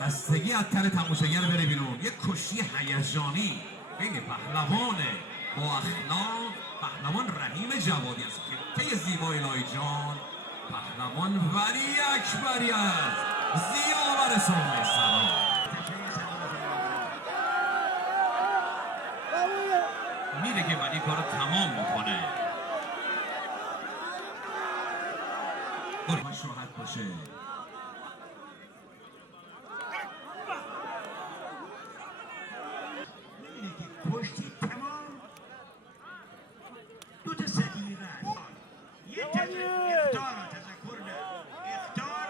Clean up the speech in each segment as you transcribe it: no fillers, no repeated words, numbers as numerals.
خستگی از تن تماشاگر بره بیرون. یک کشتی هیجانی بین پهلوان با اخلاق، پهلوان رحیم جوادی است، خطه زیبای لایجان، پهلوان ولی اکبری است، زیاور سرمه سلام. میره که ولی کارو تمام میکنه. باش راحت باشه. پشتی تمام دو تا صدیقه است. یه اختار تذکر نه اختار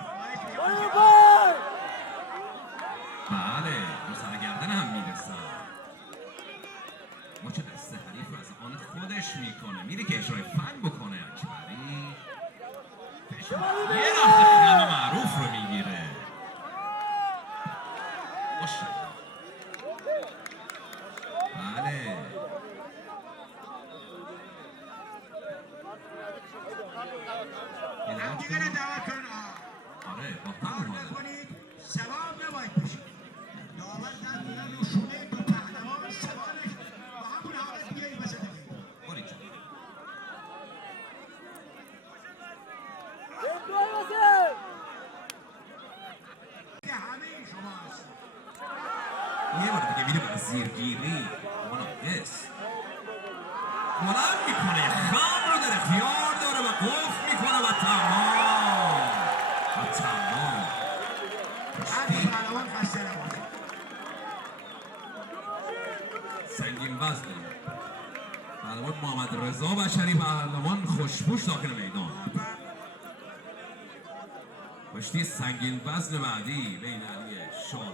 بله دو سرگردن هم میرسن. ما چه دست حریف رو از آن خودش میکنه. میره که اجرای فن بکنه اکبری. یه لحظه خیام معروف رو میگیره. ماشاءالله. بله همدیگه رو دعوت کنید. آره با هم اومده. نکنید ثواب نباید بشید. دعوت ندارن رو شونه دو پهلوان سوالش با همون حالت بیایی وسط میدون. باری جان. که همه شما هستید. یه بار دیگه میره به زیرگیری. مناقص بلند میکنه، خم رو در اختیار داره و قفل میکنه و تمام و تمام. هر پهلوان خسته نباشه. سنگین وزن پهلوان محمد رضا بشری، پهلوان خوشپوش داخل میدان. کشتی سنگین وزن بعدی بین علی شاه